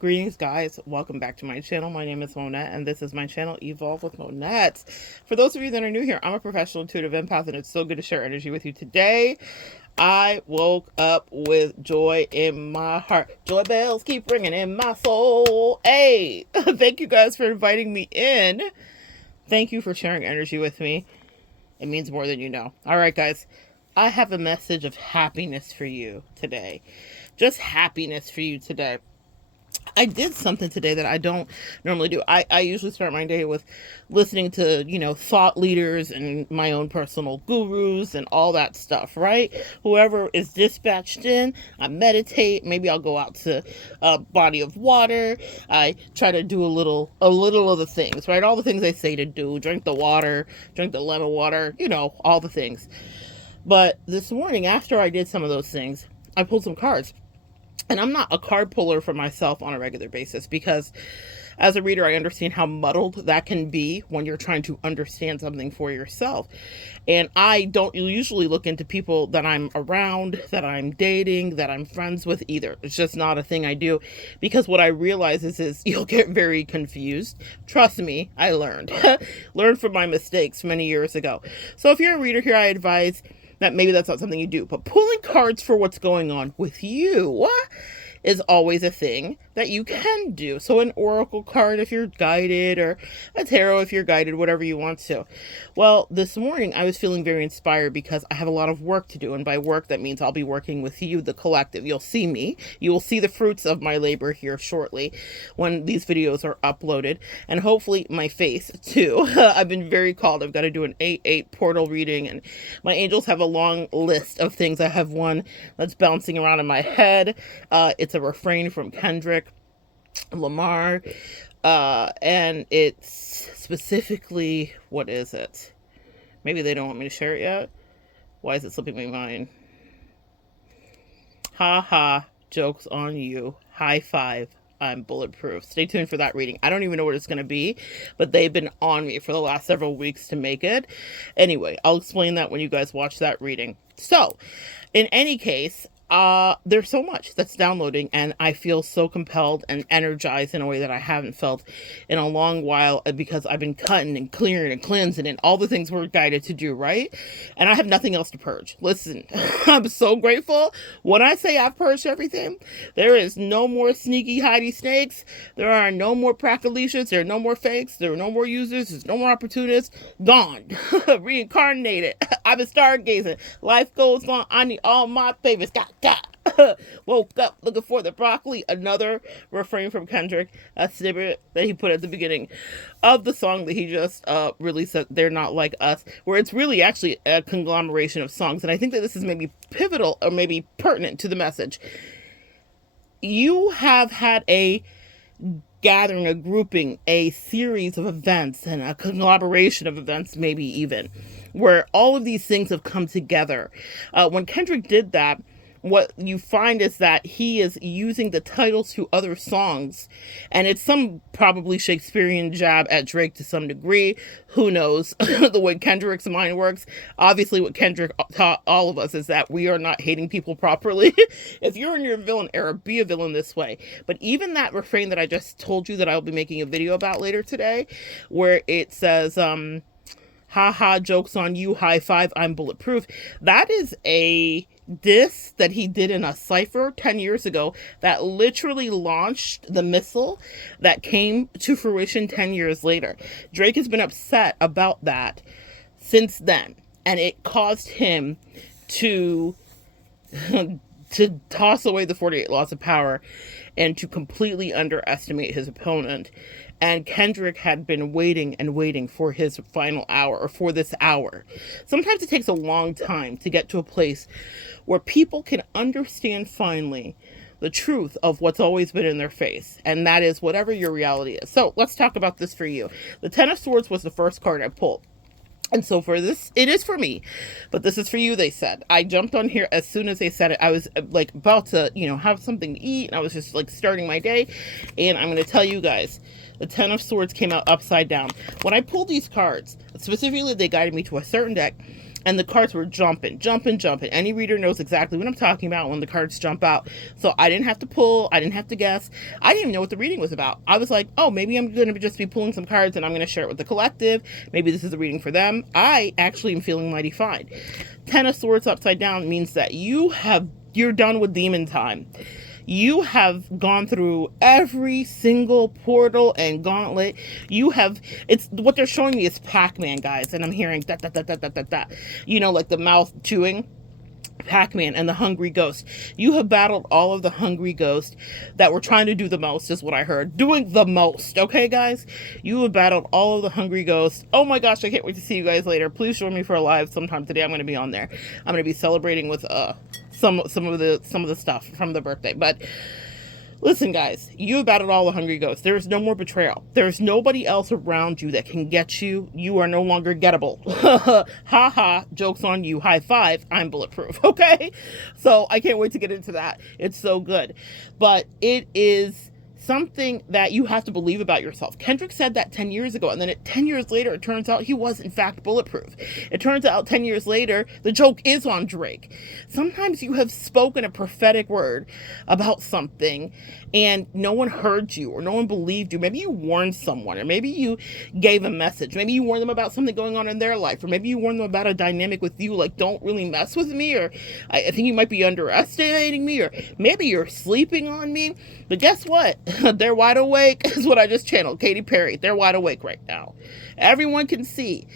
Greetings, guys. Welcome back to my channel. My name is Monette, and this is my channel, Evolve with Monette. For those of you that are new here, I'm a professional intuitive empath, and it's so good to share energy with you today. I woke up with joy in my heart. Joy bells keep ringing in my soul. Hey, thank you guys for inviting me in. Thank you for sharing energy with me. It means more than you know. All right, guys. I have a message of happiness for you today. Just happiness for you today. I did something today that I don't normally do. I usually start my day with listening to, thought leaders and my own personal gurus and all that stuff, right? Whoever is dispatched in, I meditate. Maybe I'll go out to a body of water. I try to do a little of the things, right? All the things they say to do. Drink the water, drink the lemon water, all the things. But this morning, after I did some of those things, I pulled some cards. And I'm not a card puller for myself on a regular basis because as a reader, I understand how muddled that can be when you're trying to understand something for yourself. And I don't usually look into people that I'm around, that I'm dating, that I'm friends with either. It's just not a thing I do because what I realize is you'll get very confused. Trust me, I learned. Learned from my mistakes many years ago. So if you're a reader here, I advise that maybe that's not something you do, but pulling cards for what's going on with you is always a thing that you can do. So an oracle card if you're guided, or a tarot if you're guided, whatever you want to. Well, this morning I was feeling very inspired because I have a lot of work to do. And by work, that means I'll be working with you, the collective. You'll see me. You will see the fruits of my labor here shortly when these videos are uploaded. And hopefully my face too. I've been very called. I've got to do an 8/8 portal reading. And my angels have a long list of things. I have one that's bouncing around in my head. It's a refrain from Kendrick Lamar, and it's specifically, what is it? Maybe they don't want me to share it yet. Why is it slipping my mind? Ha ha, joke's on you. High five, I'm bulletproof. Stay tuned for that reading. I don't even know what it's going to be, but they've been on me for the last several weeks to make it. Anyway, I'll explain that when you guys watch that reading. So, in any case, there's so much that's downloading, and I feel so compelled and energized in a way that I haven't felt in a long while because I've been cutting and clearing and cleansing and all the things we're guided to do, right? And I have nothing else to purge. Listen, I'm so grateful. When I say I've purged everything, there is no more sneaky hidey snakes. There are no more prackalicious. There are no more fakes. There are no more users. There's no more opportunists. Gone. Reincarnated. I've been stargazing. Life goes on. I need all my favorites. God. Woke up looking for the broccoli. Another refrain from Kendrick, a snippet that he put at the beginning of the song that he just released, that They're Not Like Us, where it's really actually a conglomeration of songs. And I think that this is maybe pivotal or maybe pertinent to the message. You have had a gathering, a grouping, a series of events, and a conglomeration of events, maybe even, where all of these things have come together. When Kendrick did that, what you find is that he is using the titles to other songs, and it's some probably Shakespearean jab at Drake to some degree. Who knows the way Kendrick's mind works? Obviously, what Kendrick taught all of us is that we are not hating people properly. If you're in your villain era, be a villain this way. But even that refrain that I just told you that I'll be making a video about later today, where it says, ha ha, joke's on you, high five, I'm bulletproof. That is a diss that he did in a cipher 10 years ago that literally launched the missile that came to fruition 10 years later. Drake has been upset about that since then, and it caused him to toss away the 48 laws of power and to completely underestimate his opponent. And Kendrick had been waiting and waiting for his final hour, or for this hour. Sometimes it takes a long time to get to a place where people can understand finally the truth of what's always been in their face. And that is whatever your reality is. So let's talk about this for you. The Ten of Swords was the first card I pulled. And so for this, it is for me, but this is for you, they said. I jumped on here as soon as they said it. I was like about to, have something to eat, and I was just like starting my day. And I'm going to tell you guys, the Ten of Swords came out upside down. When I pulled these cards, specifically they guided me to a certain deck, and the cards were jumping. Any reader knows exactly what I'm talking about when the cards jump out. So I didn't have to pull. I didn't have to guess. I didn't even know what the reading was about. I was like, oh, maybe I'm going to just be pulling some cards and I'm going to share it with the collective. Maybe this is a reading for them. I actually am feeling mighty fine. Ten of Swords upside down means that you're done with demon time. You have gone through every single portal and gauntlet. It's what they're showing me is Pac-Man, guys. And I'm hearing that. You know, like the mouth chewing. Pac-Man and the hungry ghost. You have battled all of the hungry ghosts that were trying to do the most, is what I heard. Doing the most. Okay, guys? You have battled all of the hungry ghosts. Oh my gosh, I can't wait to see you guys later. Please join me for a live sometime today. I'm going to be on there. I'm going to be celebrating with some of the stuff from the birthday. But listen, guys, you have battled all the hungry ghosts. There is no more betrayal. There is nobody else around you that can get you. You are no longer gettable. Ha ha, joke's on you. High five, I'm bulletproof. Okay? So I can't wait to get into that. It's so good. But it is something that you have to believe about yourself. Kendrick said that 10 years ago, and then 10 years later, it turns out he was, in fact, bulletproof. It turns out 10 years later, the joke is on Drake. Sometimes you have spoken a prophetic word about something, and no one heard you, or no one believed you. Maybe you warned someone, or maybe you gave a message. Maybe you warned them about something going on in their life, or maybe you warned them about a dynamic with you, like, don't really mess with me, or I think you might be underestimating me, or maybe you're sleeping on me. But guess what? They're wide awake, is what I just channeled. Katy Perry, they're wide awake right now. Everyone can see.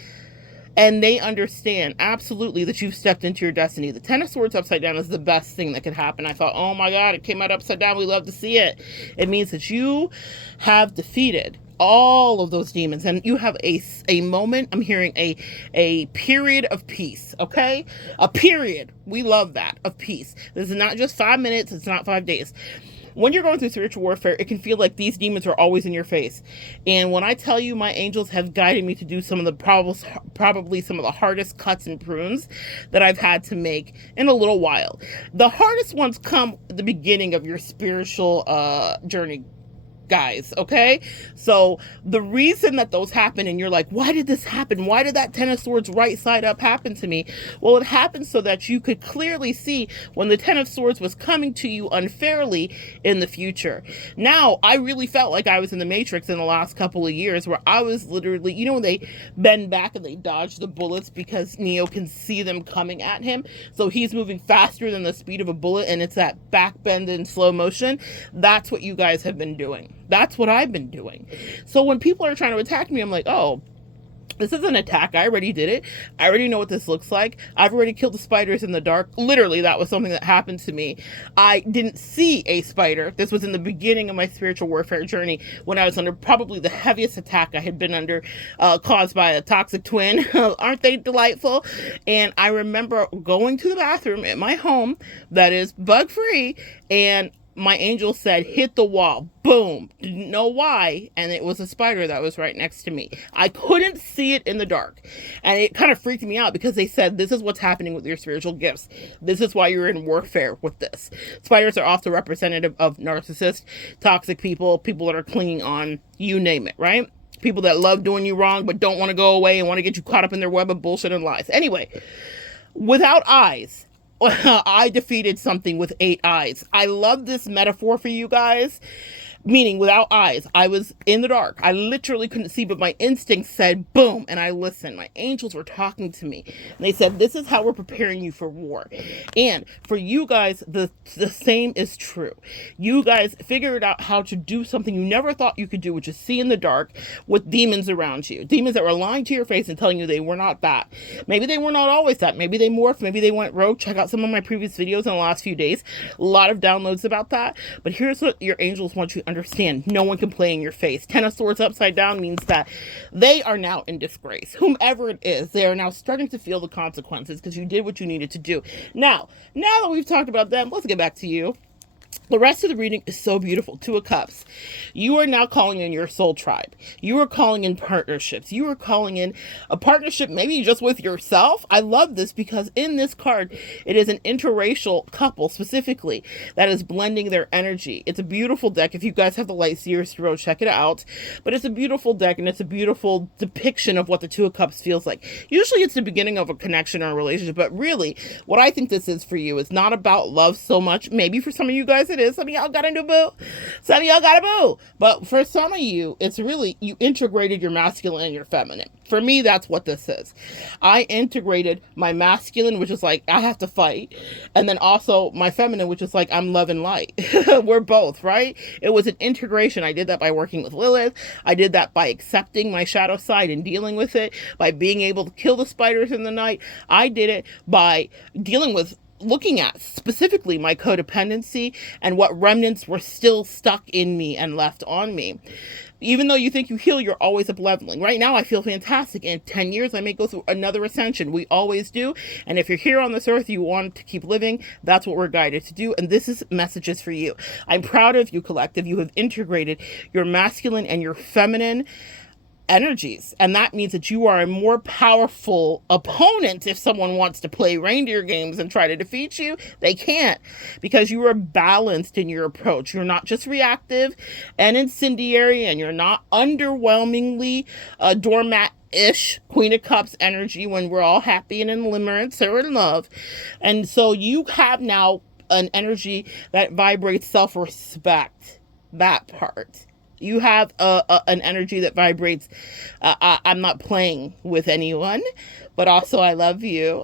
And they understand absolutely that you've stepped into your destiny. The Ten of Swords upside down is the best thing that could happen. I thought, oh my God, it came out upside down. We love to see it. It means that you have defeated all of those demons, and you have a moment. I'm hearing a period of peace. Okay, a period. We love that, of peace. This is not just 5 minutes. It's not 5 days. When you're going through spiritual warfare, it can feel like these demons are always in your face. And when I tell you my angels have guided me to do some of the probably some of the hardest cuts and prunes that I've had to make in a little while. The hardest ones come at the beginning of your spiritual journey, guys, okay? So the reason that those happen and you're like, why did this happen? Why did that Ten of Swords right side up happen to me? Well, it happened so that you could clearly see when the Ten of Swords was coming to you unfairly in the future. Now, I really felt like I was in the Matrix in the last couple of years, where I was literally, you know, when they bend back and they dodge the bullets because Neo can see them coming at him. So he's moving faster than the speed of a bullet, and it's that back bend in slow motion. That's what you guys have been doing. That's what I've been doing. So when people are trying to attack me, I'm like, oh, this is an attack. I already did it. I already know what this looks like. I've already killed the spiders in the dark. Literally, that was something that happened to me. I didn't see a spider. This was in the beginning of my spiritual warfare journey, when I was under probably the heaviest attack I had been under, caused by a toxic twin. Aren't they delightful? And I remember going to the bathroom at my home that is bug-free, and my angel said, hit the wall. Boom. Didn't know why. And it was a spider that was right next to me. I couldn't see it in the dark. And it kind of freaked me out, because they said, this is what's happening with your spiritual gifts. This is why you're in warfare with this. Spiders are often representative of narcissists, toxic people, people that are clinging on, you name it, right? People that love doing you wrong, but don't want to go away and want to get you caught up in their web of bullshit and lies. Anyway, without eyes, I defeated something with 8 eyes. I love this metaphor for you guys. Meaning, without eyes, I was in the dark. I literally couldn't see, but my instinct said, boom, and I listened. My angels were talking to me, and they said, this is how we're preparing you for war. And for you guys, the same is true. You guys figured out how to do something you never thought you could do, which is see in the dark with demons around you. Demons that were lying to your face and telling you they were not that. Maybe they were not always that. Maybe they morphed. Maybe they went rogue. Check out some of my previous videos in the last few days. A lot of downloads about that. But here's what your angels want you to understand. No one can play in your face. Ten of Swords upside down means that they are now in disgrace. Whomever it is, they are now starting to feel the consequences because you did what you needed to do. Now that we've talked about them, let's get back to you. The rest of the reading is so beautiful. Two of Cups. You are now calling in your soul tribe. You are calling in partnerships. You are calling in a partnership maybe just with yourself. I love this because in this card, it is an interracial couple specifically that is blending their energy. It's a beautiful deck. If you guys have the Light Seers Tarot, check it out. But it's a beautiful deck and it's a beautiful depiction of what the Two of Cups feels like. Usually it's the beginning of a connection or a relationship, but really what I think this is for you is not about love so much. Maybe for some of you guys it is. Some of y'all got a new boo. Some of y'all got a boo. But for some of you, it's really, you integrated your masculine and your feminine. For me, that's what this is. I integrated my masculine, which is like, I have to fight. And then also my feminine, which is like, I'm love and light. We're both, right? It was an integration. I did that by working with Lilith. I did that by accepting my shadow side and dealing with it, by being able to kill the spiders in the night. I did it by dealing with looking at specifically my codependency and what remnants were still stuck in me and left on me. Even though you think you heal, you're always up leveling. Right now, I feel fantastic. In 10 years, I may go through another ascension. We always do. And if you're here on this earth, you want to keep living, that's what we're guided to do. And this is messages for you. I'm proud of you, collective. You have integrated your masculine and your feminine energies, and that means that you are a more powerful opponent. If someone wants to play reindeer games and try to defeat you, they can't, because you are balanced in your approach. You're not just reactive and incendiary, and you're not underwhelmingly doormat-ish Queen of Cups energy when we're all happy and in limerence or in love. And so you have now an energy that vibrates self-respect. That part. You have an energy that vibrates, I'm not playing with anyone, but also I love you.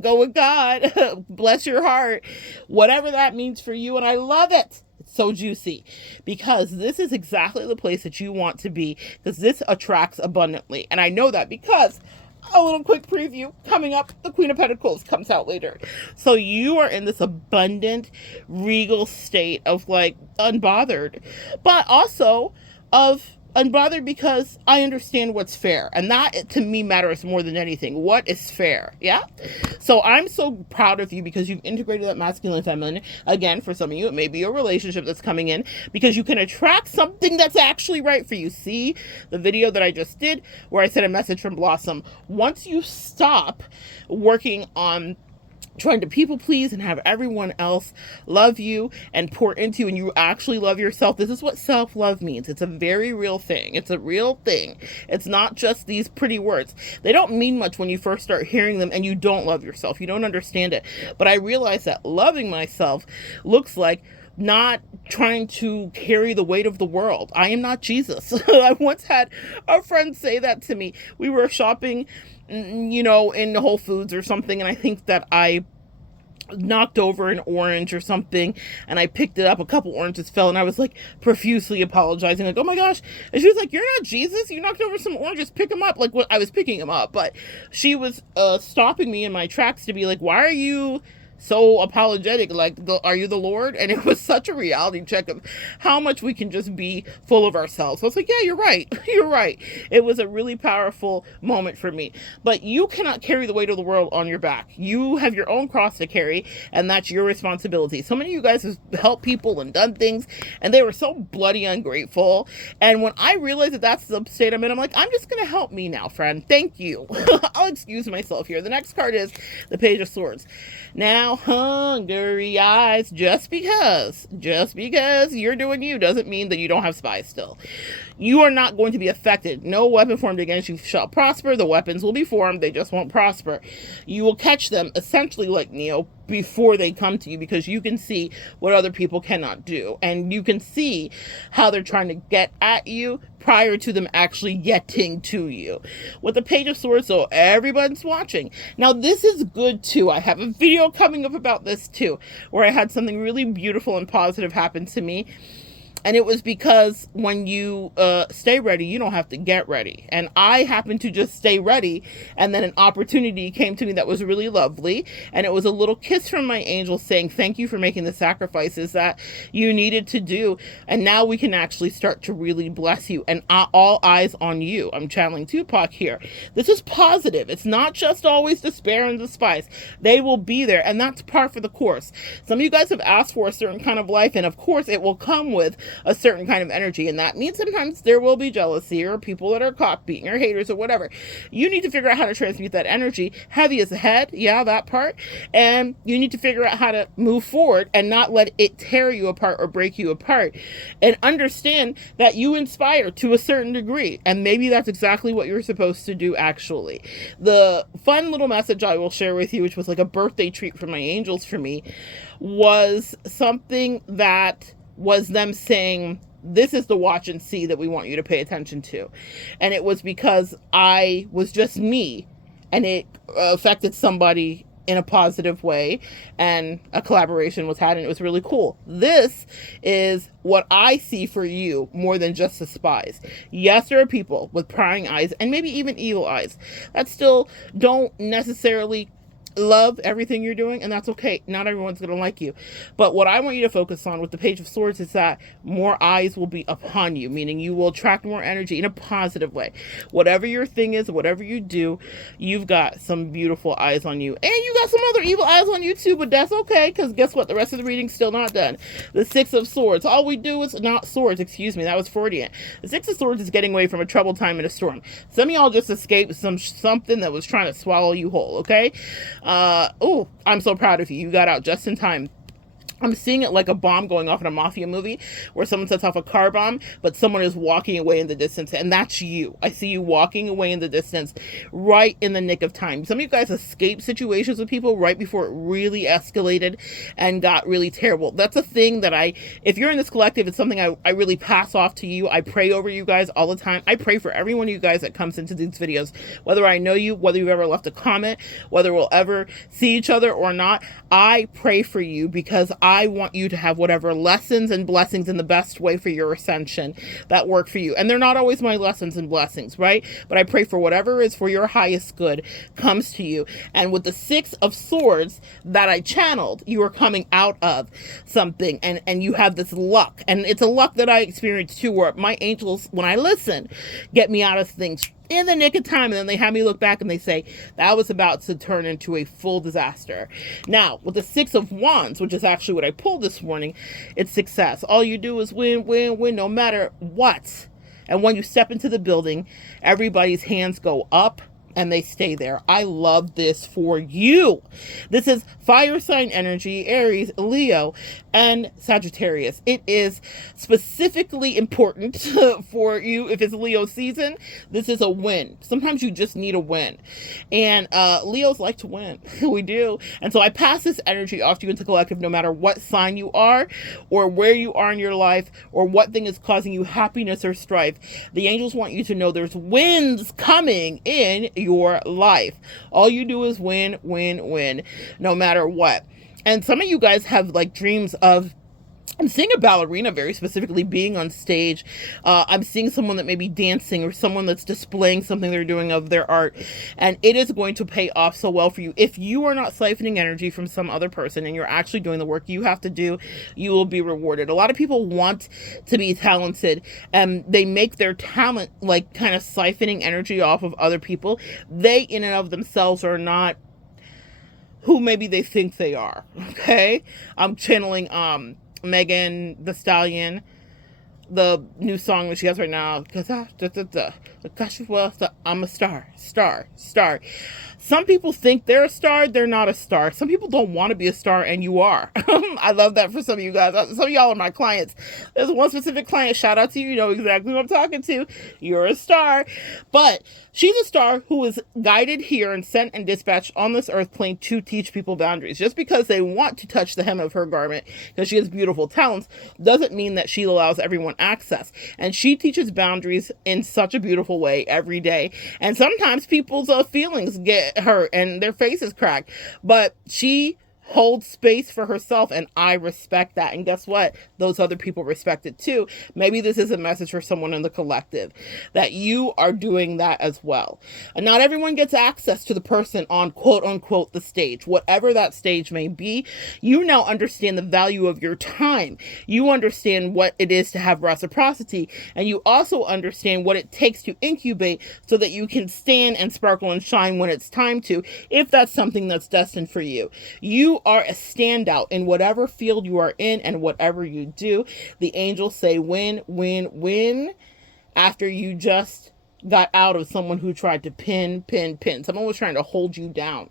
Go with God. Bless your heart. Whatever that means for you. And I love it. It's so juicy because this is exactly the place that you want to be, because this attracts abundantly. And I know that because a little quick preview coming up, the Queen of Pentacles comes out later. So you are in this abundant, regal state of like unbothered, but also of unbothered because I understand what's fair. And that to me matters more than anything. What is fair? Yeah. So I'm so proud of you because you've integrated that masculine and feminine. Again, for some of you, it may be a relationship that's coming in because you can attract something that's actually right for you. See the video that I just did where I sent a message from Blossom. Once you stop working on trying to people please and have everyone else love you and pour into you, and you actually love yourself. This is what self-love means. It's a very real thing. It's a real thing. It's not just these pretty words. They don't mean much when you first start hearing them and you don't love yourself. You don't understand it. But I realized that loving myself looks like not trying to carry the weight of the world. I am not Jesus. I once had a friend say that to me. We were shopping, you know, in Whole Foods or something, and I think that I knocked over an orange or something, and I picked it up. A couple oranges fell, and I was like profusely apologizing, like, oh my gosh. And she was like, you're not Jesus, you knocked over some oranges, pick them up. Like, what? I was picking them up, but she was stopping me in my tracks to be like, why are you so apologetic? Like, are you the Lord? And it was such a reality check of how much we can just be full of ourselves. So I was like, yeah, you're right. You're right. It was a really powerful moment for me. But you cannot carry the weight of the world on your back. You have your own cross to carry, and that's your responsibility. So many of you guys have helped people and done things, and they were so bloody ungrateful. And when I realized that that's the state I'm in, I'm like, I'm just going to help me now, friend. Thank you. I'll excuse myself here. The next card is the Page of Swords. Now, hungry eyes, just because you're doing you doesn't mean that you don't have spies still. You are not going to be affected. No weapon formed against you shall prosper. The weapons will be formed, they just won't prosper. You will catch them essentially like Neo before they come to you, because you can see what other people cannot do, and you can see how they're trying to get at you prior to them actually getting to you. With the Page of Swords, so everyone's watching. Now, this is good too. I have a video coming up about this too, where I had something really beautiful and positive happen to me. And it was because when you stay ready, you don't have to get ready. And I happened to just stay ready. And then an opportunity came to me that was really lovely. And it was a little kiss from my angel saying, thank you for making the sacrifices that you needed to do. And now we can actually start to really bless you. And all eyes on you. I'm channeling Tupac here. This is positive. It's not just always despair and despise. They will be there. And that's par for the course. Some of you guys have asked for a certain kind of life. And of course, it will come with a certain kind of energy. And that means sometimes there will be jealousy or people that are caught beating or haters or whatever. You need to figure out how to transmute that energy. Heavy as a head. Yeah, that part. And you need to figure out how to move forward and not let it tear you apart or break you apart. And understand that you inspire to a certain degree. And maybe that's exactly what you're supposed to do, actually. The fun little message I will share with you, which was like a birthday treat from my angels for me, was something that was them saying, this is the watch and see that we want you to pay attention to. And it was because I was just me, and it affected somebody in a positive way, and a collaboration was had, and it was really cool. This is what I see for you more than just the spies. Yes, there are people with prying eyes and maybe even evil eyes that still don't necessarily love everything you're doing, and that's okay. Not everyone's going to like you. But what I want you to focus on with the Page of Swords is that more eyes will be upon you, meaning you will attract more energy in a positive way. Whatever your thing is, whatever you do, you've got some beautiful eyes on you. And you got some other evil eyes on you too, but that's okay, because guess what? The rest of the reading's still not done. The Six of Swords. All we do is not swords, excuse me. That was Freudian. The Six of Swords is getting away from a troubled time in a storm. Some of y'all just escaped something that was trying to swallow you whole, okay? Oh, I'm so proud of you. You got out just in time. I'm seeing it like a bomb going off in a mafia movie where someone sets off a car bomb, but someone is walking away in the distance, and that's you. I see you walking away in the distance right in the nick of time. Some of you guys escaped situations with people right before it really escalated and got really terrible. That's a thing that if you're in this collective, it's something I really pass off to you. I pray over you guys all the time. I pray for every one of you guys that comes into these videos, whether I know you, whether you've ever left a comment, whether we'll ever see each other or not. I pray for you because I want you to have whatever lessons and blessings in the best way for your ascension that work for you. And they're not always my lessons and blessings, right? But I pray for whatever is for your highest good comes to you. And with the Six of Swords that I channeled, you are coming out of something, and you have this luck. And it's a luck that I experienced too, where my angels, when I listen, get me out of things in the nick of time, and then they have me look back and they say that was about to turn into a full disaster. Now with the Six of Wands, which is actually what I pulled this morning, it's success. All you do is win, win, win, no matter what. And when you step into the building, everybody's hands go up and they stay there. I love this for you. This is fire sign energy, Aries, Leo, and Sagittarius. It is specifically important for you if it's Leo season. This is a win. Sometimes you just need a win. And Leos like to win. We do. And so I pass this energy off to you into collective, no matter what sign you are or where you are in your life or what thing is causing you happiness or strife. The angels want you to know there's wins coming in your life. All you do is win, win, win, no matter what. And some of you guys have like dreams of, I'm seeing a ballerina very specifically being on stage. I'm seeing someone that may be dancing or someone that's displaying something they're doing of their art. And it is going to pay off so well for you. If you are not siphoning energy from some other person and you're actually doing the work you have to do, you will be rewarded. A lot of people want to be talented and they make their talent like kind of siphoning energy off of other people. They in and of themselves are not who maybe they think they are. Okay? I'm channeling Megan Thee Stallion, the new song that she has right now, because I'm a star. Some people think they're a star, they're not a star. Some people don't want to be a star, and you are. I love that for some of you guys. Some of y'all are my clients. There's one specific client, shout out to you, you know exactly who I'm talking to. You're a star. But she's a star who is guided here and sent and dispatched on this earth plane to teach people boundaries. Just because they want to touch the hem of her garment, because she has beautiful talents, doesn't mean that she allows everyone access. And she teaches boundaries in such a beautiful way every day. And sometimes people's feelings get hurt and their faces crack. But she hold space for herself, and I respect that. And guess what? Those other people respect it too. Maybe this is a message for someone in the collective, that you are doing that as well. And not everyone gets access to the person on quote unquote the stage. Whatever that stage may be, you now understand the value of your time. You understand what it is to have reciprocity, and you also understand what it takes to incubate so that you can stand and sparkle and shine when it's time to, if that's something that's destined for you. You are a standout in whatever field you are in and whatever you do. The angels say win, win, win, after you just got out of someone who tried to pin. Someone was trying to hold you down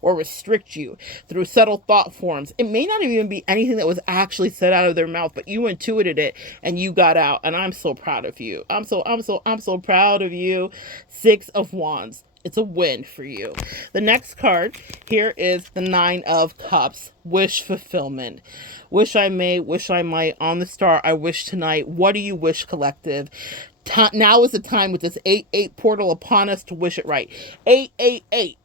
or restrict you through subtle thought forms. It may not even be anything that was actually said out of their mouth, but you intuited it and you got out. And I'm so proud of you. I'm so proud of you. 6 of Wands. It's a win for you. The next card here is the 9 of Cups. Wish fulfillment. Wish I may, wish I might. On the star, I wish tonight. What do you wish, collective? Now is the time with this 8-8 portal upon us to wish it right. 888.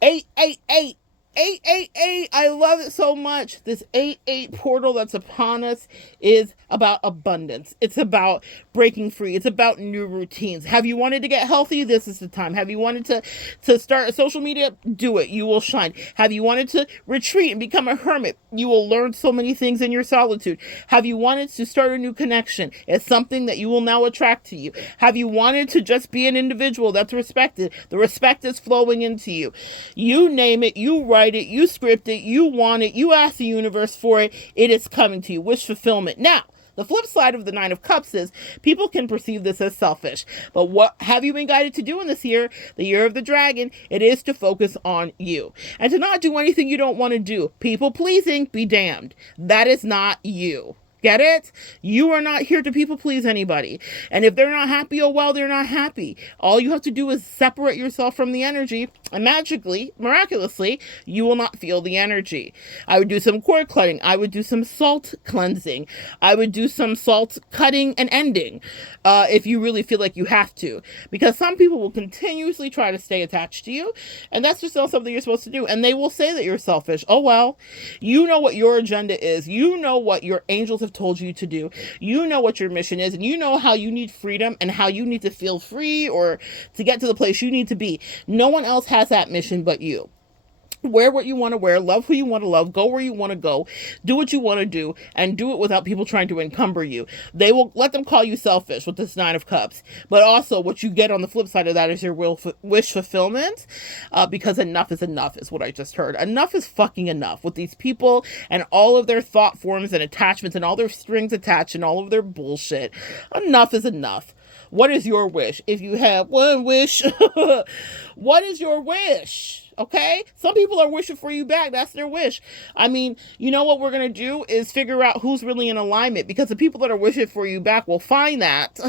888. 888. I love it so much. This 8-8 portal that's upon us is about abundance. It's about breaking free. It's about new routines. Have you wanted to get healthy? This is the time. Have you wanted to start social media? Do it. You will shine. Have you wanted to retreat and become a hermit? You will learn so many things in your solitude. Have you wanted to start a new connection? It's something that you will now attract to you. Have you wanted to just be an individual that's respected? The respect is flowing into you. You name it. You write it, you script it, you want it, you ask the universe for it, it is coming to you. Wish fulfillment. Now, the flip side of the 9 of Cups is people can perceive this as selfish. But what have you been guided to do in this year, the year of the dragon? It is to focus on you and to not do anything you don't want to do. People pleasing, be damned. That is not you. Get it? You are not here to people please anybody. And if they're not happy, oh well, they're not happy. All you have to do is separate yourself from the energy, and magically, miraculously, you will not feel the energy. I would do some cord cutting. I would do some salt cleansing. I would do some salt cutting and ending if you really feel like you have to. Because some people will continuously try to stay attached to you, and that's just not something you're supposed to do. And they will say that you're selfish. Oh well, you know what your agenda is. You know what your angels have told you to do. You know what your mission is, and you know how you need freedom and how you need to feel free or to get to the place you need to be. No one else has that mission but you. Wear what you want to wear, love who you want to love, go where you want to go, do what you want to do, and do it without people trying to encumber you. They will let them call you selfish with this 9 of Cups. But also what you get on the flip side of that is your wish fulfillment, because enough is what I just heard. Enough is fucking enough with these people and all of their thought forms and attachments and all their strings attached and all of their bullshit. Enough is enough. What is your wish? If you have one wish, what is your wish? Okay? Some people are wishing for you back. That's their wish. I mean, you know what we're going to do is figure out who's really in alignment, because the people that are wishing for you back will find that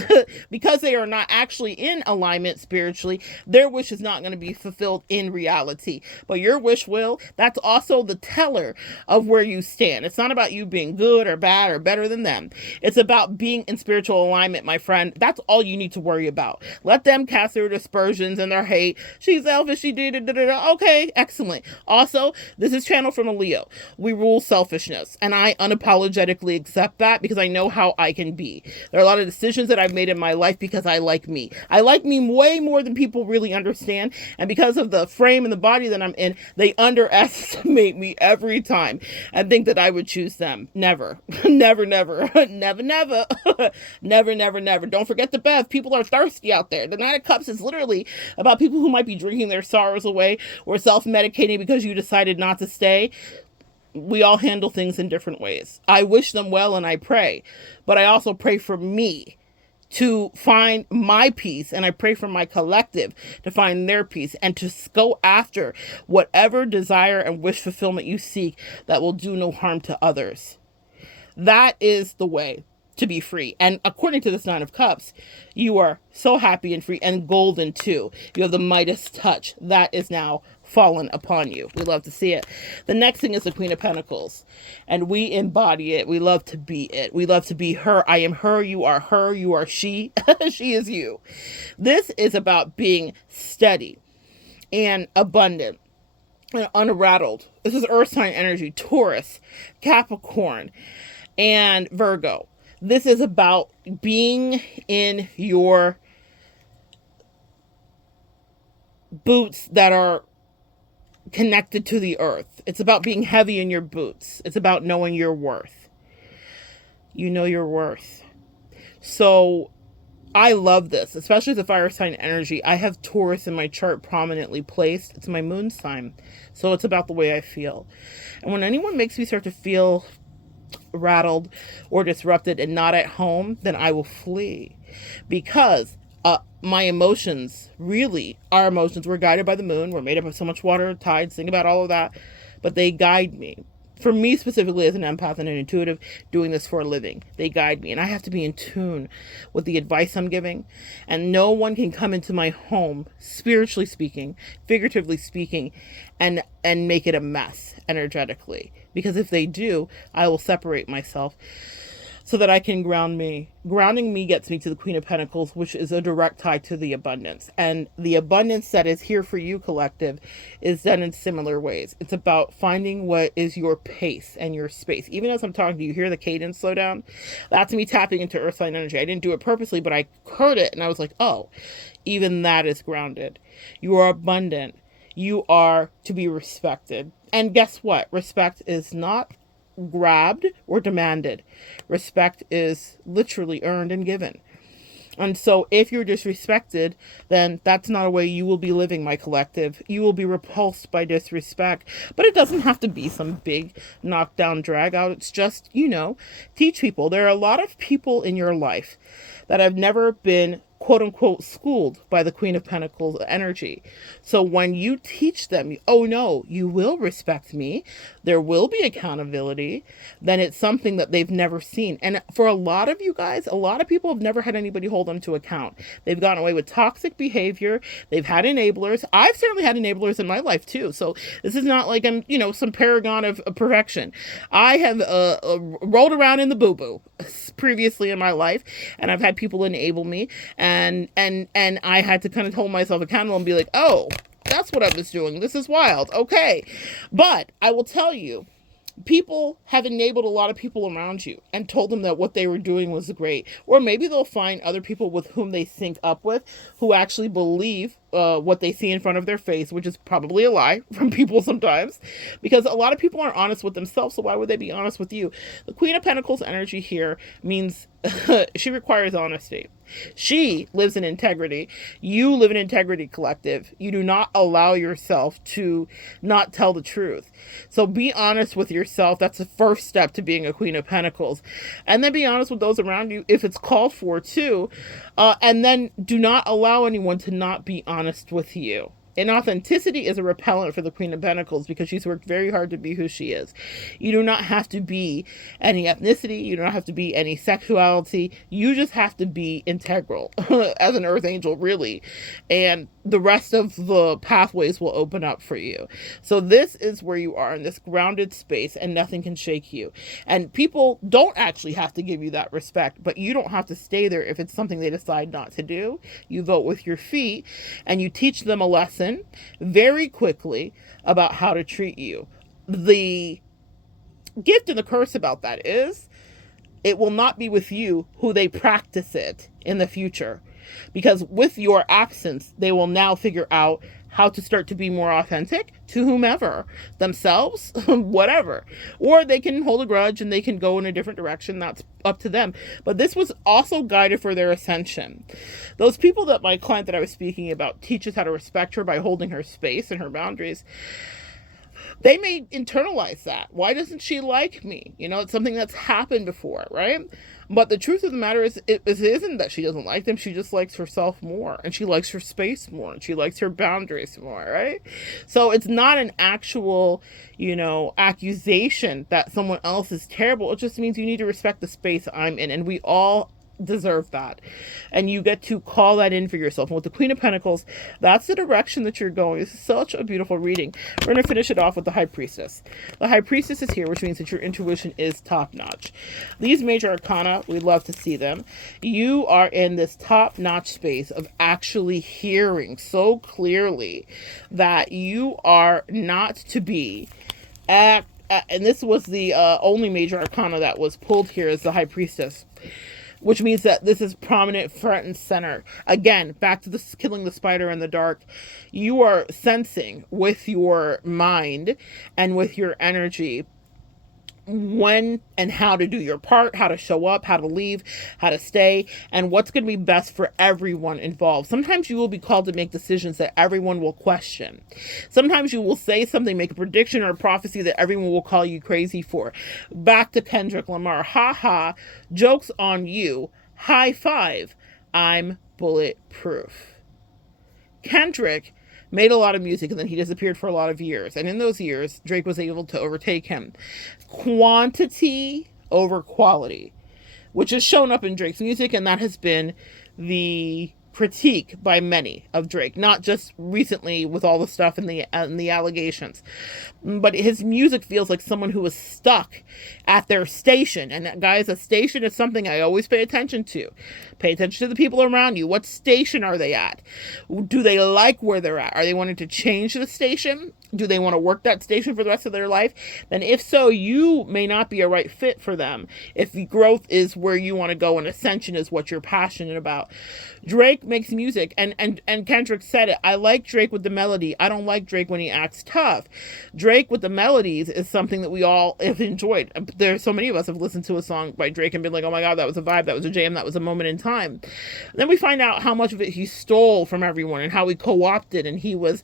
because they are not actually in alignment spiritually, their wish is not going to be fulfilled in reality. But your wish will. That's also the teller of where you stand. It's not about you being good or bad or better than them. It's about being in spiritual alignment, my friend. That's all you need to worry about. Let them cast their dispersions and their hate. She's selfish. She did it. Okay, excellent. Also, this is channeled from a Leo. We rule selfishness, and I unapologetically accept that because I know how I can be. There are a lot of decisions that I've made in my life because I like me. I like me way more than people really understand, and because of the frame and the body that I'm in, they underestimate me every time and think that I would choose them. Never. Never. Never. Don't forget the Bev. People are thirsty out there. The 9 of Cups is literally about people who might be drinking their sorrows away or self-medicating because you decided not to stay. We all handle things in different ways. I wish them well and I pray, but I also pray for me to find my peace, and I pray for my collective to find their peace and to go after whatever desire and wish fulfillment you seek that will do no harm to others. That is the way to be free. And according to this 9 of Cups, you are so happy and free and golden too. You have the Midas touch that is now fallen upon you. We love to see it. The next thing is the Queen of Pentacles, and we embody it. We love to be it. We love to be her. I am her. You are she. She is you. This is about being steady and abundant and unrattled. This is earth sign energy, Taurus, Capricorn, and Virgo. This is about being in your boots that are connected to the earth. It's about being heavy in your boots. It's about knowing your worth. You know your worth. So I love this, especially the fire sign energy. I have Taurus in my chart prominently placed. It's my moon sign. So it's about the way I feel. And when anyone makes me start to feel rattled or disrupted and not at home, then I will flee. Because my emotions, really, our emotions, we're guided by the moon. We're made up of so much water, tides, think about all of that. But they guide me. For me specifically as an empath and an intuitive doing this for a living, they guide me. And I have to be in tune with the advice I'm giving. And no one can come into my home, spiritually speaking, figuratively speaking, and make it a mess energetically. Because if they do, I will separate myself so that I can ground me. Grounding me gets me to the Queen of Pentacles, which is a direct tie to the abundance. And the abundance that is here for you, collective, is done in similar ways. It's about finding what is your pace and your space. Even as I'm talking to you, hear the cadence slow down? That's me tapping into earth sign energy. I didn't do it purposely, but I heard it and I was like, oh, even that is grounded. You are abundant. You are to be respected. And guess what? Respect is not grabbed or demanded. Respect is literally earned and given. And so if you're disrespected, then that's not a way you will be living, my collective. You will be repulsed by disrespect. But it doesn't have to be some big knockdown drag out. It's just, teach people. There are a lot of people in your life that have never been quote unquote schooled by the Queen of Pentacles energy. So when you teach them, oh no, you will respect me, there will be accountability, then it's something that they've never seen. And for a lot of you guys, a lot of people have never had anybody hold them to account. They've gotten away with toxic behavior. They've had enablers. I've certainly had enablers in my life too. So this is not like I'm, some paragon of perfection. I have rolled around in the boo-boo previously in my life, and I've had people enable me, and I had to kind of hold myself accountable and be like, oh, that's what I was doing. This is wild. Okay. But I will tell you, people have enabled a lot of people around you and told them that what they were doing was great. Or maybe they'll find other people with whom they sync up with who actually believe what they see in front of their face, which is probably a lie from people sometimes, because a lot of people aren't honest with themselves. So why would they be honest with you? The Queen of Pentacles energy here means she requires honesty. She lives in integrity. You live in integrity, collective. You do not allow yourself to not tell the truth. So be honest with yourself. That's the first step to being a Queen of Pentacles. And then be honest with those around you if it's called for too. And then do not allow anyone to not be honest with you. And authenticity is a repellent for the Queen of Pentacles because she's worked very hard to be who she is. You do not have to be any ethnicity. You don't have to be any sexuality. You just have to be integral as an earth angel, really. And the rest of the pathways will open up for you. So this is where you are in this grounded space, and nothing can shake you. And people don't actually have to give you that respect, but you don't have to stay there if it's something they decide not to do. You vote with your feet and you teach them a lesson very quickly about how to treat you. The gift and the curse about that is it will not be with you who they practice it in the future, because with your absence, they will now figure out how to start to be more authentic to whomever, themselves, whatever. Or they can hold a grudge and they can go in a different direction. That's up to them. But this was also guided for their ascension. Those people that my client that I was speaking about teaches how to respect her by holding her space and her boundaries, they may internalize that. Why doesn't she like me? It's something that's happened before, right? But the truth of the matter is, it isn't that she doesn't like them. She just likes herself more, and she likes her space more, and she likes her boundaries more, right? So it's not an actual, accusation that someone else is terrible. It just means you need to respect the space I'm in, and we all deserve that. And you get to call that in for yourself. And with the Queen of Pentacles, that's the direction that you're going. It's such a beautiful reading. We're going to finish it off with the High Priestess. The High Priestess is here, which means that your intuition is top-notch. These major arcana, we love to see them. You are in this top-notch space of actually hearing so clearly that you are not to be and this was the only major arcana that was pulled here as the High Priestess, which means that this is prominent front and center. Again, back to this killing the spider in the dark. You are sensing with your mind and with your energy when and how to do your part, how to show up, how to leave, how to stay, and what's going to be best for everyone involved. Sometimes you will be called to make decisions that everyone will question. Sometimes you will say something, make a prediction or a prophecy that everyone will call you crazy for. Back to Kendrick Lamar. Ha ha, joke's on you. High five, I'm bulletproof. Kendrick made a lot of music, and then he disappeared for a lot of years. And in those years, Drake was able to overtake him. Quantity over quality, which has shown up in Drake's music, and that has been the critique by many of Drake, not just recently with all the stuff and the allegations, but his music feels like someone who was stuck at their station. And guys, a station is something I always pay attention to. Pay attention to the people around you. What station are they at? Do they like where they're at? Are they wanting to change the station? Do they want to work that station for the rest of their life? Then if so, you may not be a right fit for them. If the growth is where you want to go and ascension is what you're passionate about. Drake makes music, and Kendrick said it. I like Drake with the melody. I don't like Drake when he acts tough. Drake with the melodies is something that we all have enjoyed. There's so many of us have listened to a song by Drake and been like, oh my God, that was a vibe, that was a jam, that was a moment in time. Then we find out how much of it he stole from everyone and how he co-opted and he was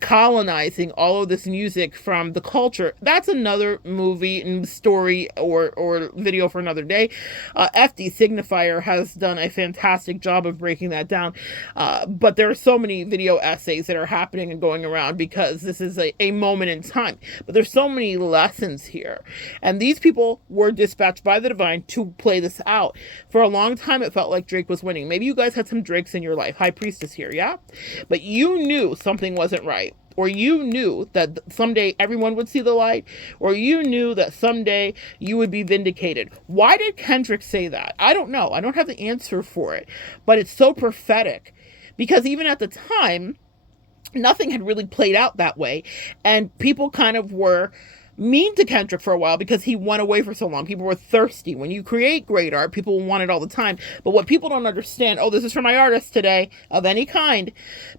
colonizing all of this music from the culture. That's another movie and story or video for another day. FD Signifier has done a fantastic job of breaking that down. But there are so many video essays that are happening and going around because this is a moment in time. But there's so many lessons here. And these people were dispatched by the divine to play this out. For a long time, it felt like Drake was winning. Maybe you guys had some Drakes in your life. High Priestess here, yeah? But you knew something wasn't right. Or you knew that someday everyone would see the light, or you knew that someday you would be vindicated. Why did Kendrick say that? I don't know. I don't have the answer for it, but it's so prophetic because even at the time, nothing had really played out that way, and people kind of were mean to Kendrick for a while because he went away for so long. People were thirsty. When you create great art, people want it all the time. But what people don't understand, oh, this is for my artist today of any kind.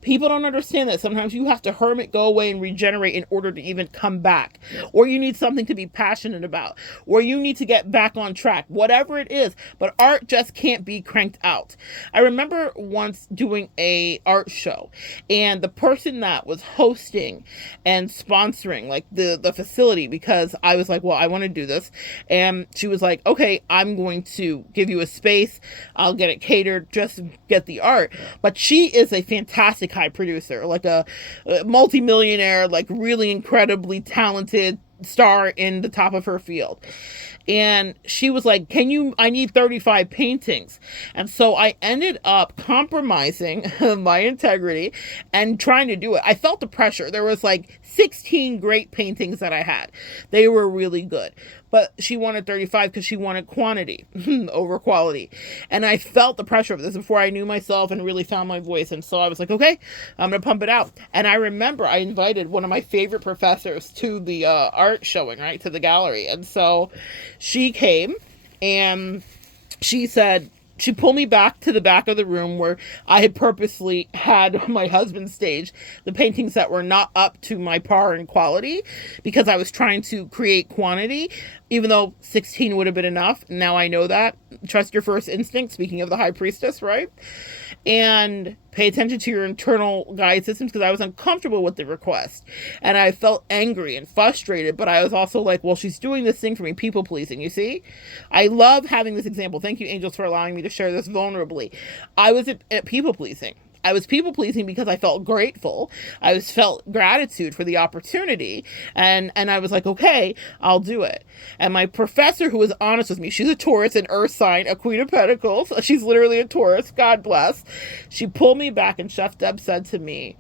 People don't understand that sometimes you have to hermit, go away and regenerate in order to even come back. Or you need something to be passionate about. Or you need to get back on track. Whatever it is. But art just can't be cranked out. I remember once doing a art show and the person that was hosting and sponsoring like the facility, because I was like, well, I want to do this. And she was like, okay, I'm going to give you a space. I'll get it catered, just get the art. But she is a fantastic high producer, like a multimillionaire, like really incredibly talented star in the top of her field. And she was like, I need 35 paintings. And so I ended up compromising my integrity and trying to do it. I felt the pressure. There was like 16 great paintings that I had. They were really good. But she wanted 35 because she wanted quantity over quality. And I felt the pressure of this before I knew myself and really found my voice. And so I was like, okay, I'm going to pump it out. And I remember I invited one of my favorite professors to the art showing, right, to the gallery. And so she came and she said, she pulled me back to the back of the room where I had purposely had my husband stage the paintings that were not up to my par and quality because I was trying to create quantity, even though 16 would have been enough. Now I know that. Trust your first instinct, speaking of the High Priestess, right? And pay attention to your internal guide systems because I was uncomfortable with the request. And I felt angry and frustrated, but I was also like, well, she's doing this thing for me, people pleasing, you see? I love having this example. Thank you, angels, for allowing me to share this vulnerably. I was at people pleasing. I was people pleasing because I felt grateful. I felt gratitude for the opportunity. And I was like, okay, I'll do it. And my professor, who was honest with me, she's a Taurus, an earth sign, a Queen of Pentacles. She's literally a Taurus. God bless. She pulled me back, and Chef Deb said to me,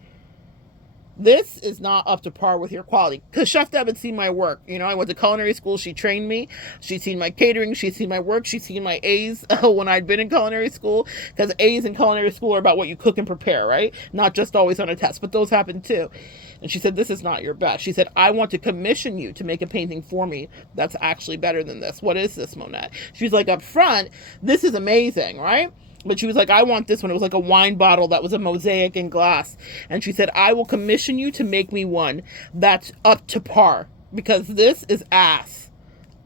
this is not up to par with your quality. Because Chef Deb had seen my work. You know, I went to culinary school. She trained me. She'd seen my catering. She'd seen my work. She'd seen my A's when I'd been in culinary school. Because A's in culinary school are about what you cook and prepare, right? Not just always on a test, but those happen too. And she said, this is not your best. She said, I want to commission you to make a painting for me that's actually better than this. What is this, Monette? She's like, up front, this is amazing, right? But she was like, I want this one. It was like a wine bottle that was a mosaic in glass. And she said, I will commission you to make me one that's up to par, because this is ass.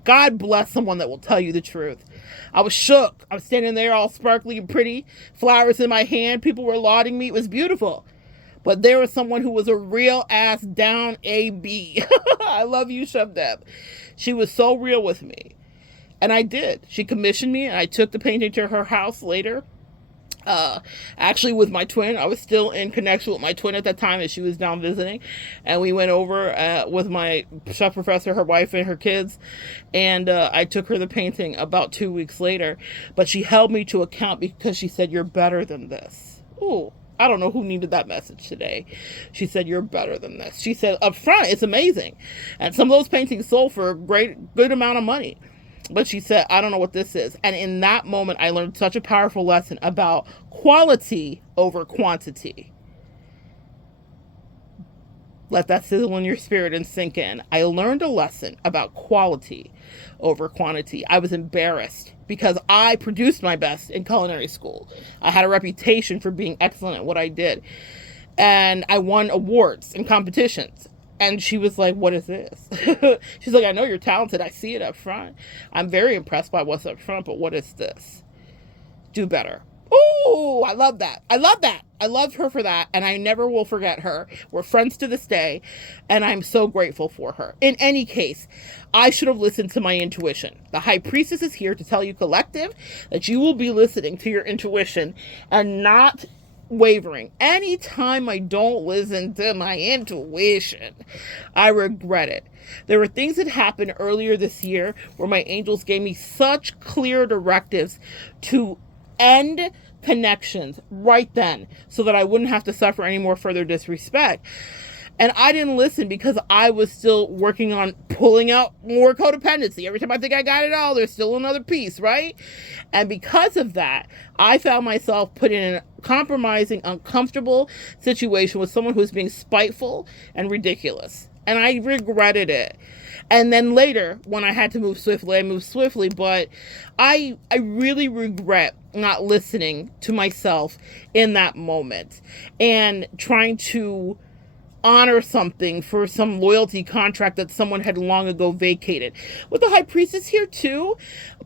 God bless someone that will tell you the truth. I was shook. I was standing there all sparkly and pretty, flowers in my hand. People were lauding me. It was beautiful. But there was someone who was a real ass down AB. I love you, Chef Deb. She was so real with me. And I did. She commissioned me, and I took the painting to her house later. Actually with my twin. I was still in connection with my twin at that time, as she was down visiting. And we went over with my chef professor, her wife, and her kids. And I took her the painting about 2 weeks later. But she held me to account because she said, you're better than this. Ooh. I don't know who needed that message today. She said, you're better than this. She said, up front, it's amazing. And some of those paintings sold for a good amount of money. But she said, I don't know what this is. And in that moment, I learned such a powerful lesson about quality over quantity. Let that sizzle in your spirit and sink in. I learned a lesson about quality over quantity. I was embarrassed because I produced my best in culinary school. I had a reputation for being excellent at what I did. And I won awards and competitions. And she was like, what is this? She's like, I know you're talented. I see it up front. I'm very impressed by what's up front, but what is this? Do better. Ooh, I love that. I love that. I loved her for that, and I never will forget her. We're friends to this day, and I'm so grateful for her. In any case, I should have listened to my intuition. The High Priestess is here to tell you, collective, that you will be listening to your intuition and not wavering. Anytime I don't listen to my intuition, I regret it. There were things that happened earlier this year where my angels gave me such clear directives to end connections right then so that I wouldn't have to suffer any more further disrespect. And I didn't listen because I was still working on pulling out more codependency. Every time I think I got it all, there's still another piece, right? And because of that, I found myself put in a compromising, uncomfortable situation with someone who was being spiteful and ridiculous. And I regretted it. And then later, when I had to move swiftly, I moved swiftly. But I really regret not listening to myself in that moment and trying to honor something for some loyalty contract that someone had long ago vacated. With the High Priestess here too,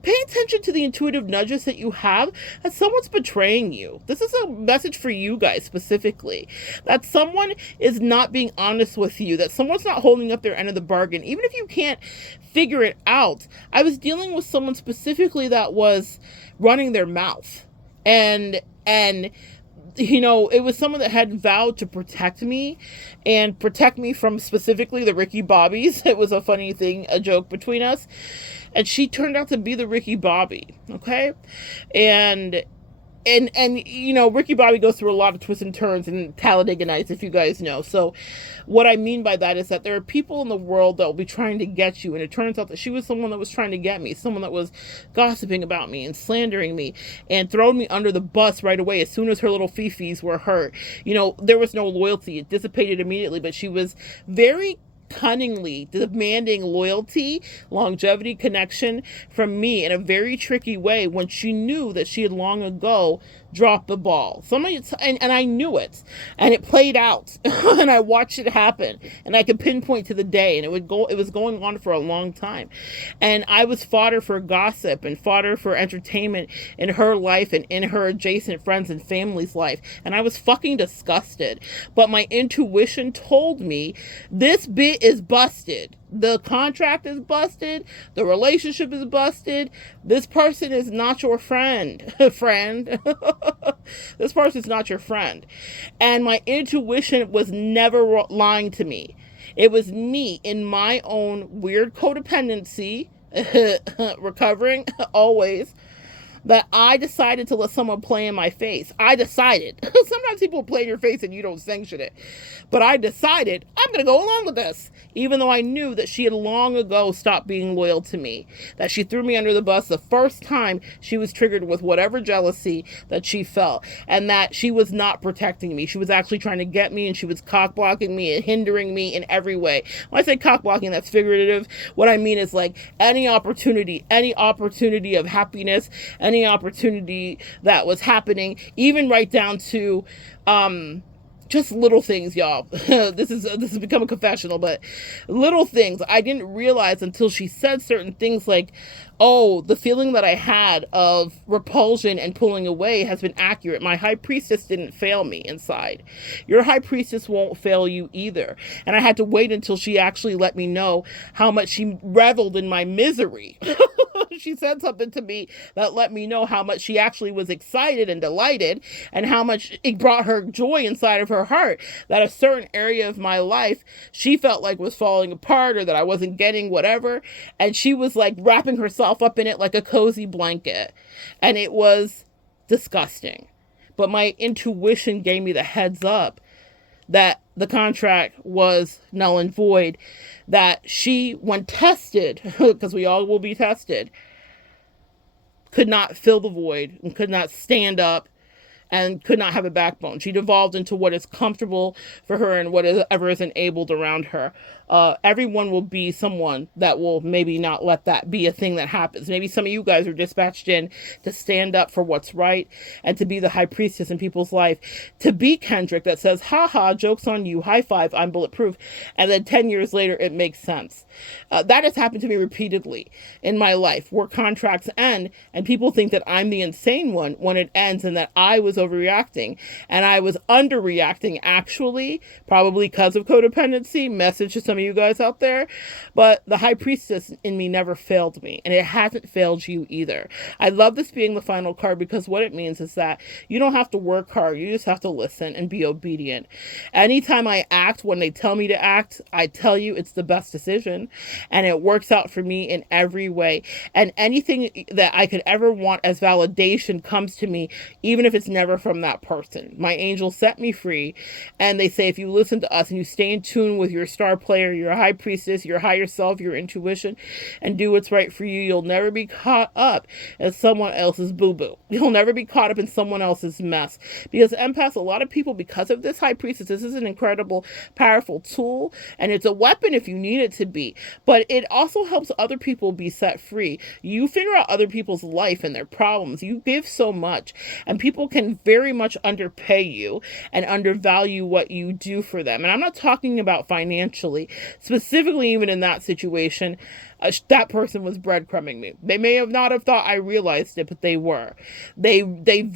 pay attention to the intuitive nudges that you have that someone's betraying you. This is a message for you guys specifically, that someone is not being honest with you, that someone's not holding up their end of the bargain, even if you can't figure it out. I was dealing with someone specifically that was running their mouth, and you know, it was someone that had vowed to protect me and protect me from specifically the Ricky Bobbies. It was a funny thing, a joke between us. And she turned out to be the Ricky Bobby. Okay. And you know, Ricky Bobby goes through a lot of twists and turns in Talladega Nights, if you guys know. So what I mean by that is that there are people in the world that will be trying to get you. And it turns out that she was someone that was trying to get me, someone that was gossiping about me and slandering me and throwing me under the bus right away as soon as her little fifis were hurt. You know, there was no loyalty. It dissipated immediately, but she was very cunningly demanding loyalty, longevity, connection from me in a very tricky way when she knew that she had long ago dropped the ball. And I knew it, and it played out and I watched it happen, and I could pinpoint to the day, and it was going on for a long time. And I was fodder for gossip and fodder for entertainment in her life and in her adjacent friends and family's life. And I was fucking disgusted. But my intuition told me this bitch is busted. The contract is busted. The relationship is busted. This person is not your friend. Friend. This person's not your friend. And my intuition was never lying to me. It was me in my own weird codependency, recovering always, that I decided to let someone play in my face. I decided. Sometimes people play in your face and you don't sanction it. But I decided I'm going to go along with this, even though I knew that she had long ago stopped being loyal to me, that she threw me under the bus the first time she was triggered with whatever jealousy that she felt, and that she was not protecting me. She was actually trying to get me, and she was cock blocking me and hindering me in every way. When I say cock blocking, that's figurative. What I mean is like any opportunity of happiness, any opportunity that was happening, even right down to just little things, y'all. This has become a confessional, but little things. I didn't realize until she said certain things like, oh, the feeling that I had of repulsion and pulling away has been accurate. My high priestess didn't fail me inside. Your high priestess won't fail you either. And I had to wait until she actually let me know how much she reveled in my misery. She said something to me that let me know how much she actually was excited and delighted, and how much it brought her joy inside of her heart, that a certain area of my life she felt like was falling apart, or that I wasn't getting whatever. And she was like wrapping herself up in it like a cozy blanket. And it was disgusting. But my intuition gave me the heads up that the contract was null and void, that she, when tested, because we all will be tested, could not fill the void and could not stand up and could not have a backbone. She devolved into what is comfortable for her and whatever is enabled around her. Everyone will be someone that will maybe not let that be a thing that happens. Maybe some of you guys are dispatched in to stand up for what's right and to be the high priestess in people's life. To be Kendrick that says, haha, joke's on you, high five, I'm bulletproof. And then 10 years later, it makes sense. That has happened to me repeatedly in my life, where contracts end and people think that I'm the insane one when it ends, and that I was overreacting. And I was underreacting, actually, probably because of codependency. Message to some of you guys out there. But the high priestess in me never failed me, and it hasn't failed you either. I love this being the final card, because what it means is that you don't have to work hard. You just have to listen and be obedient. Anytime I act when they tell me to act, I tell you it's the best decision, and it works out for me in every way. And anything that I could ever want as validation comes to me, even if it's never from that person. My angels set me free, and they say, if you listen to us and you stay in tune with your star player, your high priestess, your higher self, your intuition, and do what's right for you, you'll never be caught up in someone else's boo-boo. You'll never be caught up in someone else's mess. Because empaths, a lot of people, because of this high priestess, this is an incredible, powerful tool, and it's a weapon if you need it to be, but it also helps other people be set free. You figure out other people's life and their problems. You give so much, and people can very much underpay you and undervalue what you do for them. And I'm not talking about financially. Specifically, even in that situation, that person was breadcrumbing me. They may have not have thought I realized it, but they were. They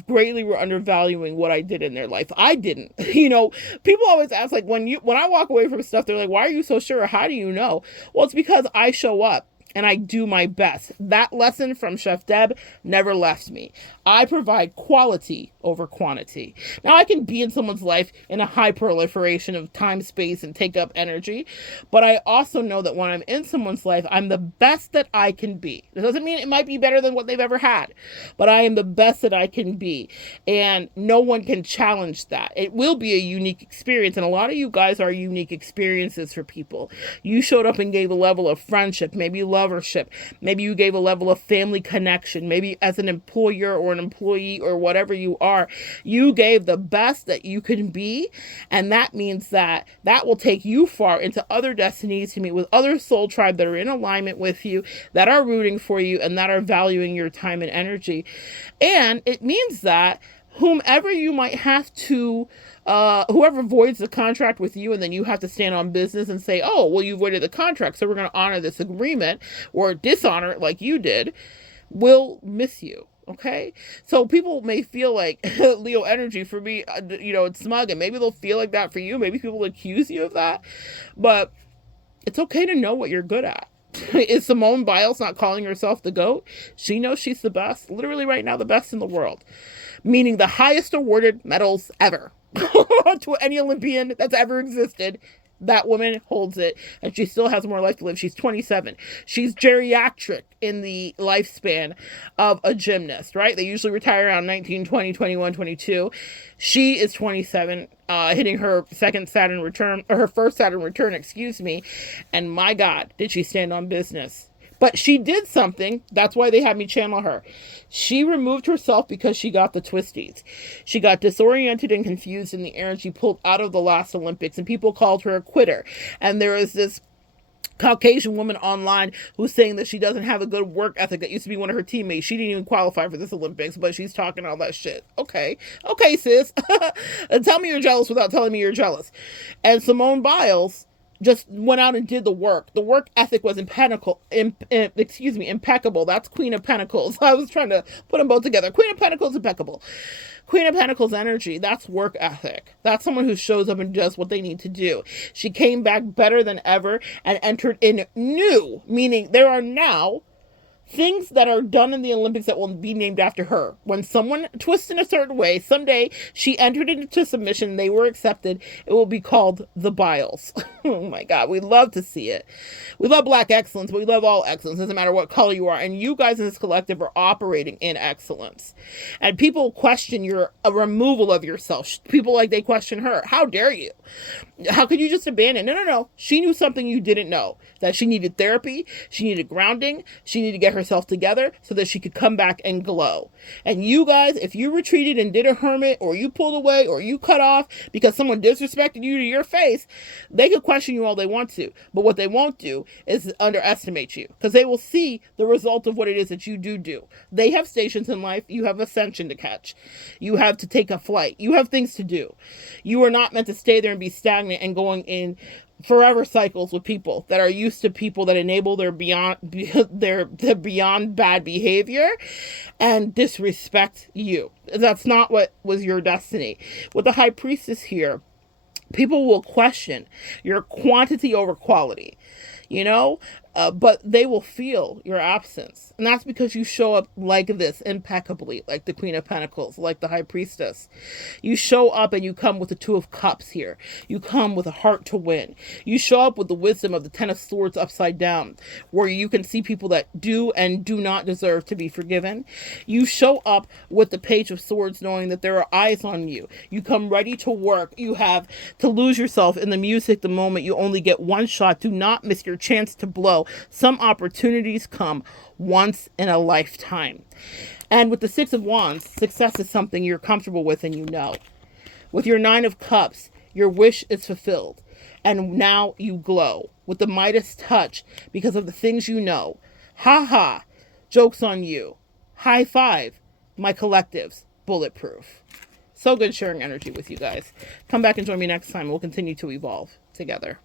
greatly were undervaluing what I did in their life. I didn't. You know, people always ask, like, when I walk away from stuff, they're like, why are you so sure? How do you know? Well, it's because I show up and I do my best. That lesson from Chef Deb never left me. I provide quality over quantity. Now, I can be in someone's life in a high proliferation of time, space, and take up energy, but I also know that when I'm in someone's life, I'm the best that I can be. It doesn't mean it might be better than what they've ever had, but I am the best that I can be, and no one can challenge that. It will be a unique experience, and a lot of you guys are unique experiences for people. You showed up and gave a level of friendship, maybe lovership, maybe you gave a level of family connection, maybe as an employer or an employee or whatever you are, you gave the best that you can be, and that means that will take you far into other destinies, to meet with other soul tribe that are in alignment with you, that are rooting for you, and that are valuing your time and energy. And it means that whomever you might have to, whoever voids the contract with you, and then you have to stand on business and say, oh, well, you voided the contract, so we're going to honor this agreement, or dishonor it like you did, will miss you. Okay, so people may feel like Leo energy for me, it's smug, and maybe they'll feel like that for you. Maybe people accuse you of that, but It's okay to know what you're good at. Is Simone Biles not calling herself the GOAT? She knows she's the best. Literally right now, the best in the world. Meaning the highest awarded medals ever to any Olympian that's ever existed. That woman holds it, and she still has more life to live. She's 27. She's geriatric in the lifespan of a gymnast, right? They usually retire around 19, 20, 21, 22. She is 27, hitting her second Saturn return, or her first Saturn return, excuse me. And my God, did she stand on business. But she did something. That's why they had me channel her. She removed herself because she got the twisties. She got disoriented and confused in the air, and she pulled out of the last Olympics, and people called her a quitter. And there is this Caucasian woman online who's saying that she doesn't have a good work ethic. That used to be one of her teammates. She didn't even qualify for this Olympics, but she's talking all that shit. Okay, sis. And tell me you're jealous without telling me you're jealous. And Simone Biles just went out and did the work. The work ethic was impeccable. That's Queen of Pentacles. I was trying to put them both together. Queen of Pentacles, impeccable. Queen of Pentacles energy, that's work ethic. That's someone who shows up and does what they need to do. She came back better than ever and entered in new, meaning there are now things that are done in the Olympics that will be named after her. When someone twists in a certain way, someday she entered into submission, they were accepted, it will be called the Biles. Oh my God, we love to see it. We love Black excellence, but we love all excellence. Doesn't matter what color you are. And you guys in this collective are operating in excellence. And people question your removal of yourself. People like they question her. How dare you? How could you just abandon? No. She knew something you didn't know. That she needed therapy. She needed grounding. She needed to get herself together so that she could come back and glow. And you guys, if you retreated and did a hermit, or you pulled away, or you cut off because someone disrespected you to your face, they could question you all they want to. But what they won't do is underestimate you, because they will see the result of what it is that you do. They have stations in life. You have ascension to catch. You have to take a flight. You have things to do. You are not meant to stay there and be stagnant and going in forever cycles with people that are used to people that enable their beyond bad behavior and disrespect you. That's not what was your destiny. With the High Priestess here, people will question your quantity over quality, but they will feel your absence. And that's because you show up like this, impeccably, like the Queen of Pentacles, like the High Priestess. You show up and you come with the Two of Cups here. You come with a heart to win. You show up with the wisdom of the Ten of Swords upside down, where you can see people that do and do not deserve to be forgiven. You show up with the Page of Swords, knowing that there are eyes on you. You come ready to work. You have to lose yourself in the music the moment. You only get one shot. Do not miss your chance to blow. Some opportunities come once in a lifetime. And with the Six of Wands, success is something you're comfortable with and you know. With your Nine of Cups, your wish is fulfilled. And now you glow with the Midas touch because of the things you know. Ha ha, joke's on you. High five, my collectives, bulletproof. So good sharing energy with you guys. Come back and join me next time. We'll continue to evolve together.